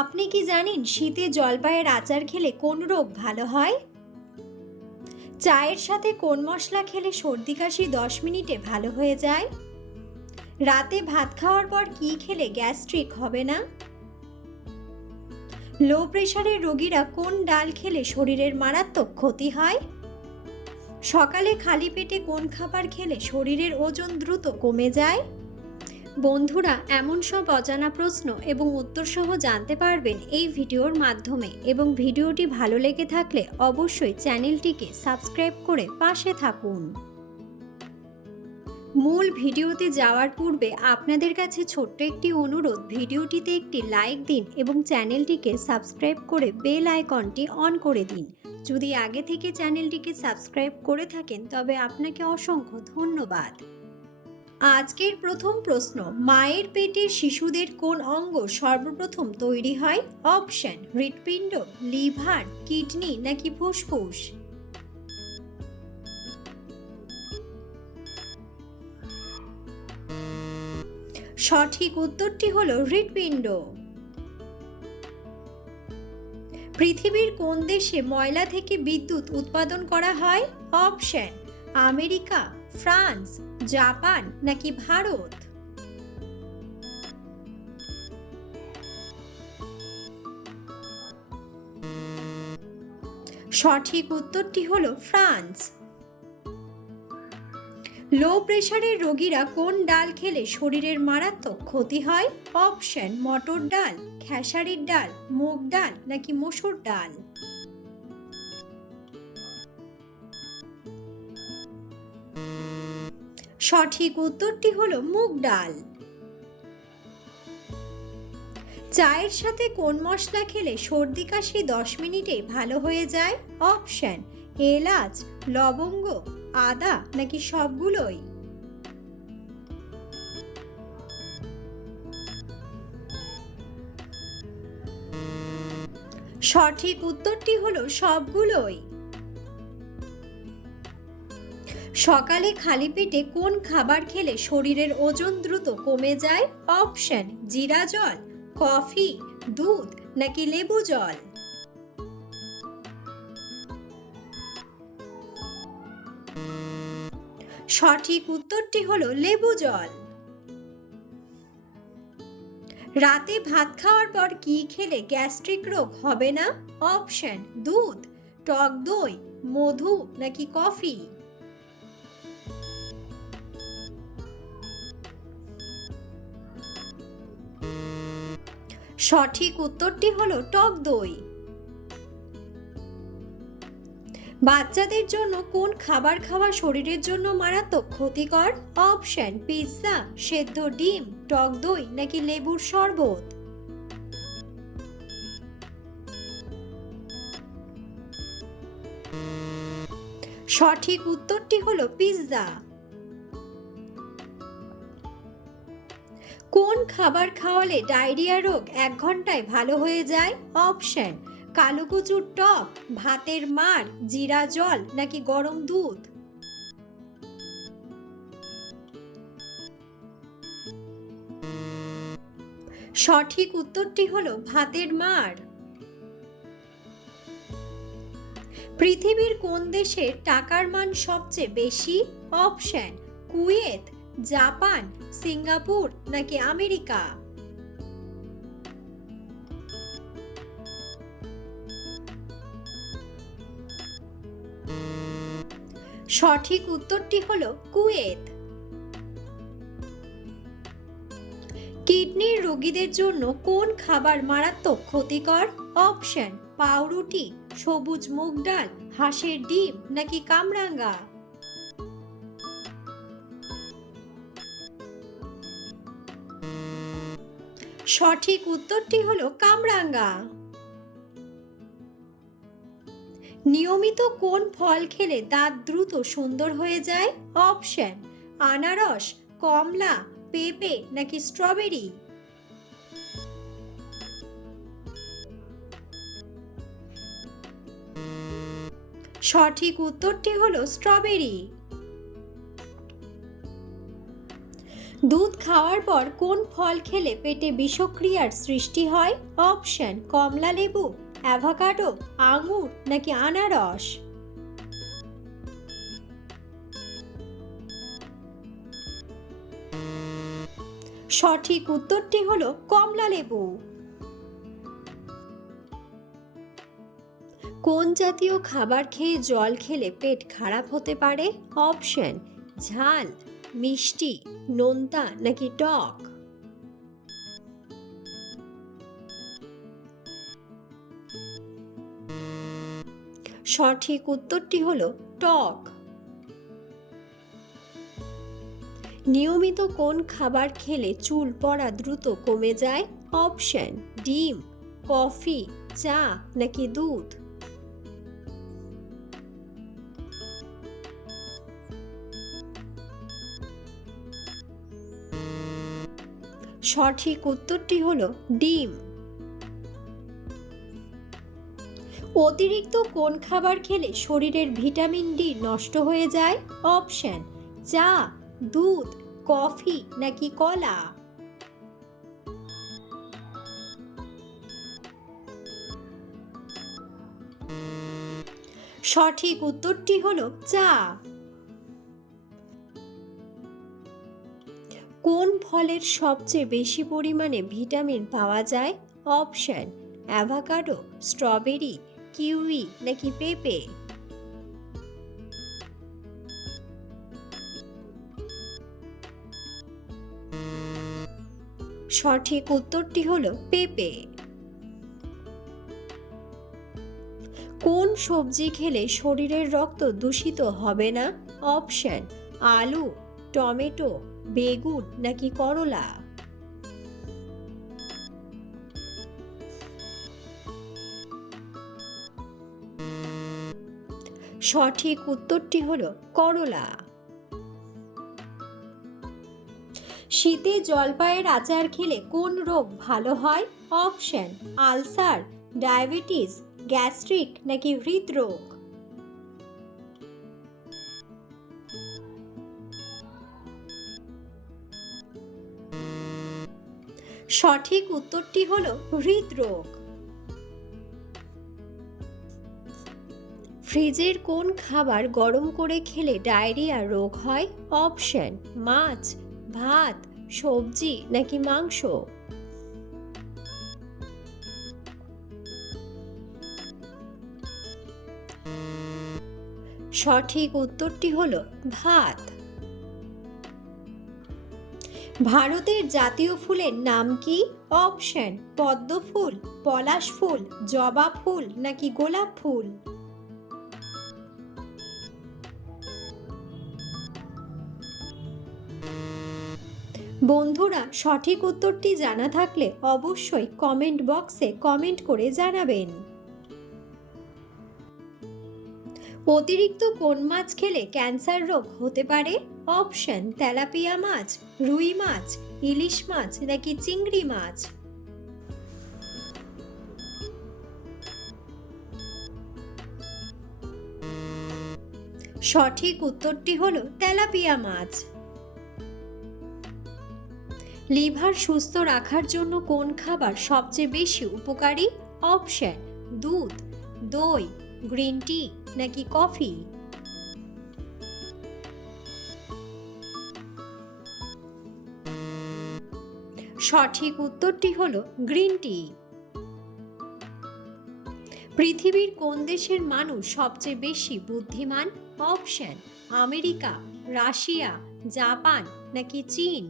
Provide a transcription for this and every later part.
আপনি কি জানেন শীতে জলপাইয়ের আচার খেলে কোন রোগ ভালো হয়? চায়ের সাথে কোন মশলা খেলে সর্দি কাশি 10 মিনিটে ভালো হয়ে যায়? রাতে ভাত খাওয়ার পর কি খেলে গ্যাস্ট্রিক হবে না? লো প্রেশারের রোগীরা কোন ডাল খেলে শরীরের মারাত্মক ক্ষতি হয়? সকালে খালি পেটে কোন খাবার খেলে শরীরের ওজন দ্রুত কমে যায়? বন্ধুরা, এমন সব অজানা প্রশ্ন এবং উত্তর সহ জানতে পারবেন এই ভিডিওর মাধ্যমে। এবং ভিডিওটি ভালো লেগে থাকলে অবশ্যই চ্যানেলটিকে সাবস্ক্রাইব করে পাশে থাকুন। মূল ভিডিওতে যাওয়ার পূর্বে আপনাদের কাছে ছোট্ট একটি অনুরোধ, ভিডিওটিতে একটি লাইক দিন এবং চ্যানেলটিকে সাবস্ক্রাইব করে বেল আইকনটি অন করে দিন। যদি আগে থেকে চ্যানেলটিকে সাবস্ক্রাইব করে থাকেন তবে আপনাকে অসংখ্য ধন্যবাদ। আজকের প্রথম প্রশ্ন, মায়ের পেটের শিশুদের কোন অঙ্গ সর্বপ্রথম তৈরি হয়? অপশন: হৃৎপিণ্ড, লিভার, কিডনি নাকি ফুসফুস? সঠিক উত্তরটি হলো হৃৎপিণ্ড। পৃথিবীর কোন দেশে ময়লা থেকে বিদ্যুৎ উৎপাদন করা হয়? অপশন: আমেরিকা, ফ্রান্স, জাপান নাকি ভারত? সঠিক উত্তরটি হলো ফ্রান্স। লো প্রেশারের রোগীরা কোন ডাল খেলে শরীরের মারাত্মক ক্ষতি হয়? অপশন: মটর ডাল, খেসারির ডাল, মুগ ডাল নাকি মসুর ডাল? সঠিক উত্তরটি হলো মুগ ডাল। চায়ের সাথে কোন মশলা খেলে সর্দি কাশি 10 মিনিটে ভালো হয়ে যায়? অপশন: এলাচ, লবঙ্গ, আদা নাকি সবগুলোই? সঠিক উত্তরটি হলো সবগুলোই। সকালে খালি পেটে কোন খাবার খেলে শরীরের ওজন দ্রুত কমে যায়? অপশন: জিরা জল, কফি, দুধ নাকি লেবু জল? সঠিক উত্তরটি হলো লেবু জল। রাতে ভাত খাওয়ার পর কি খেলে গ্যাস্ট্রিক রোগ হবে না? অপশন: দুধ, টক দই, মধু নাকি কফি? সঠিক উত্তরটি হলো টক দই। বাচ্চাদের জন্য কোন খাবার খাওয়া শরীরের জন্য মারাত্মক ক্ষতিকর? অপশন: পিৎজা, সেদ্ধ ডিম, টক দই নাকি লেবুর শরবত? সঠিক উত্তরটি হলো পিৎজা। কোন খাবার খাওয়ালে ডায়রিয়া রোগ 1 ঘন্টায় ভালো হয়ে যায়? অপশন: কালো কচুর টক, ভাতের মাড়, জিরা জল নাকি গরম দুধ? সঠিক উত্তরটি হলো ভাতের মাড়। পৃথিবীর কোন দেশের টাকার মান সবচেয়ে বেশি? অপশন: কুয়েত, জাপান, সিঙ্গাপুর নাকি আমেরিকা? সঠিক উত্তরটি হলো কুয়েত। কিডনির রোগীদের জন্য কোন খাবার মারাত্মক ক্ষতিকর? অপশন: পাউরুটি, সবুজ মুগ ডাল, হাঁসের ডিম নাকি কামরাঙ্গা? সঠিক উত্তরটি হলো কামরাঙ্গা। নিয়মিত কোন ফল খেলে দাঁত দ্রুত সুন্দর হয়ে যায়? অপশন: আনারস, কমলা, পেঁপে নাকি স্ট্রবেরি? সঠিক উত্তরটি হলো স্ট্রবেরি। দুধ খাওয়ার পর কোন ফল খেলে পেটে বিষক্রিয়ার সৃষ্টি হয়? অপশন কমলা লেবু, অ্যাভোকাডো, আঙুর নাকি আনারস। সঠিক উত্তরটি হলো কমলা লেবু। কোন জাতীয় খাবার খেয়ে জল খেলে পেট খারাপ হতে পারে? অপশন ঝাল, মিষ্টি, নোনতা নাকি টক। সঠিক উত্তরটি হলো টক। নিয়মিত কোন খাবার খেলে চুল পড়া দ্রুত কমে যায়? অপশন ডিম, কফি, চা নাকি দুধ। সঠিক উত্তরটি হলো ডিম। অতিরিক্ত কোন খাবার খেলে শরীরের ভিটামিন ডি নষ্ট হয়ে যায়? অপশন চা, দুধ, কফি নাকি কলা। সঠিক উত্তরটি হলো চা। কোন ফলের সবচেয়ে বেশি পরিমাণে ভিটামিন পাওয়া যায়? অপশন অ্যাভোকাডো, স্ট্রবেরি, কিউই নাকি পেঁপে। সঠিক উত্তরটি হলো পেঁপে। কোন সবজি খেলে শরীরের রক্ত দূষিত হবে না? অপশন আলু, টমেটো, বেগুন নাকি করলা। সঠিক উত্তরটি হলো করলা। শীতে জলপাইয়ের আচার খেলে কোন রোগ ভালো হয়? অপশন আলসার, ডায়াবেটিস, গ্যাস্ট্রিক নাকি হৃদরোগ। সঠিক উত্তরটি হলো হৃদরোগ। ফ্রিজের কোন খাবার গরম করে খেলে ডায়রিয়া রোগ হয়? অপশন মাছ, ভাত, সবজি নাকি মাংস। সঠিক উত্তরটি হলো ভাত। ভারতের জাতীয় ফুলের নাম কি? অপশন পদ্ম ফুল, পলাশ ফুল, জবা ফুল নাকি গোলাপ ফুল। বন্ধুরা, সঠিক উত্তরটি জানা থাকলে অবশ্যই কমেন্ট বক্সে কমেন্ট করে জানাবেন। অতিরিক্ত কোন মাছ খেলে ক্যান্সার রোগ হতে পারে? অপশন তেলাপিয়া মাছ, রুই মাছ, ইলিশ মাছ নাকি চিংড়ি মাছ। সঠিক উত্তরটি হলো তেলাপিয়া মাছ। লিভার সুস্থ রাখার জন্য কোন খাবার সবচেয়ে বেশি উপকারী? অপশন দুধ, দই, গ্রিন টি নাকি কফি। সঠিক উত্তরটি হলো গ্রিন টি। পৃথিবীর কোন দেশের মানুষ সবচেয়ে বেশি বুদ্ধিমান? অপশন আমেরিকা, রাশিয়া, জাপান নাকি চীন।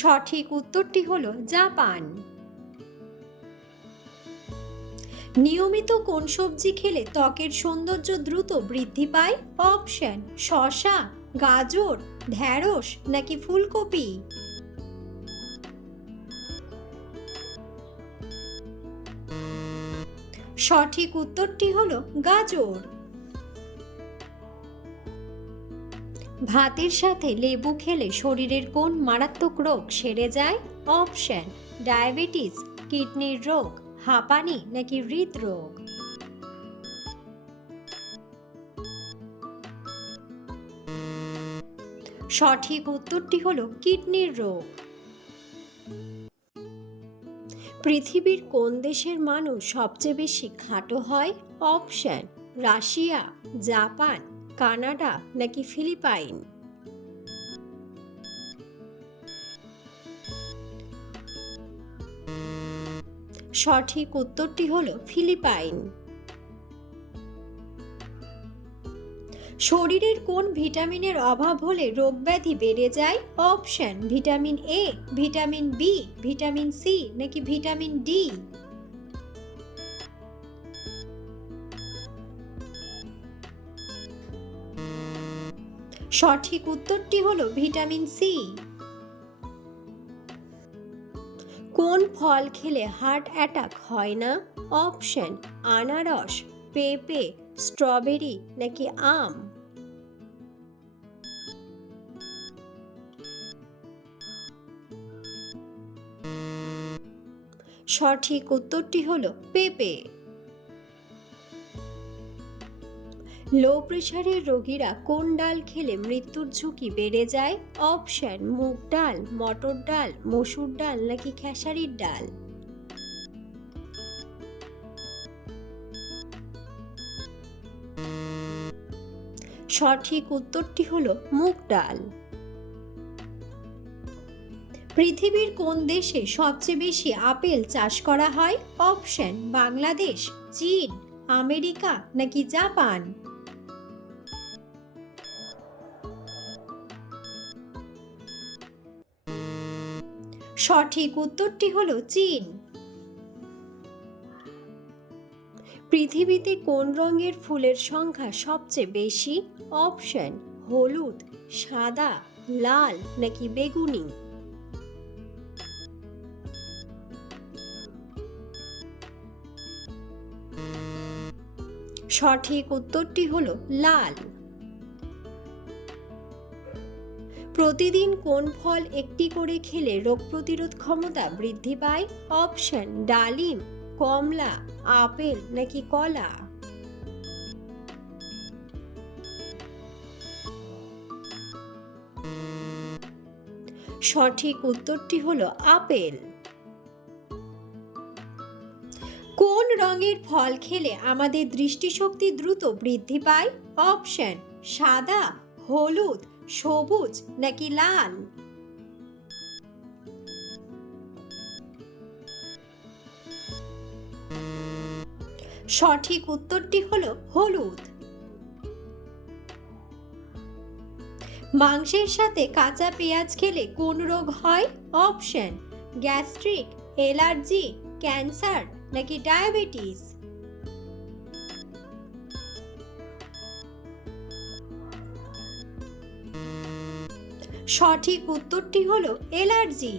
সঠিক উত্তরটি হলো জাপান। নিয়মিত কোন সবজি খেলে ত্বকের সৌন্দর্য দ্রুত বৃদ্ধি পায়? অপশন শসা, গাজর, ঢ্যাঁড়স নাকি ফুলকপি। সঠিক উত্তরটি হলো গাজর। ভাতের সাথে লেবু খেলে শরীরের কোন মারাত্মক রোগ সেরে যায়? অপশন ডায়াবেটিস, কিডনির রোগ, হাঁপানি নাকি হৃদরোগ। সঠিক উত্তরটি হলো কিডনির রোগ। পৃথিবীর কোন দেশের মানুষ সবচেয়ে বেশি খাটো হয়? অপশন: রাশিয়া, জাপান, কানাডা নাকি ফিলিপাইন। সঠিক উত্তরটি হলো ফিলিপাইন। শরীরের কোন ভিটামিনের অভাব হলে রোগব্যাধি বেড়ে যায়? Option: vitamin A, vitamin B, vitamin C নাকি ভিটামিন ডি। সঠিক উত্তরটি হলো ভিটামিন সি। কোন ফল খেলে হার্ট অ্যাটাক হয় না? অপশন: আনারস, পেঁপে, স্ট্রবেরি নাকি আম। সঠিক উত্তরটি হলো পেঁপে। লো প্রেশারের রোগীরা কোন ডাল খেলে মৃত্যুর ঝুঁকি বেড়ে যায়? অপশন: মুগ ডাল, মটর ডাল, মসুর ডাল নাকি খেসারির ডাল। সঠিক উত্তরটি হলো মুগ ডাল। পৃথিবীর কোন দেশে সবচেয়ে বেশি আপেল চাষ করা হয়? অপশন: বাংলাদেশ, চীন, আমেরিকা নাকি জাপান। সঠিক উত্তরটি হলো চীন। পৃথিবীতে কোন রঙের ফুলের সংখ্যা সবচেয়ে বেশি? অপশন: হলুদ, সাদা, লাল নাকি বেগুনি। সঠিক উত্তরটি হলো লাল। প্রতিদিন কোন ফল একটি করে খেলে রোগ প্রতিরোধ ক্ষমতা বৃদ্ধি পায়? অপশন: ডালিম, কমলা, আপেল নাকি কলা। সঠিক উত্তরটি হলো আপেল। কোন রঙের ফল খেলে আমাদের দৃষ্টিশক্তি দ্রুত বৃদ্ধি পায়? অপশন: সাদা, হলুদ, সবুজ নাকি লাল। সঠিক উত্তরটি হলো হলুদ। মাংসের সাথে কাঁচা পেঁয়াজ খেলে কোন রোগ হয়? অপশন: গ্যাস্ট্রিক, অ্যালার্জি, ক্যান্সার নাকি ডায়াবেটিস। সঠিক উত্তরটি হলো অ্যালার্জি।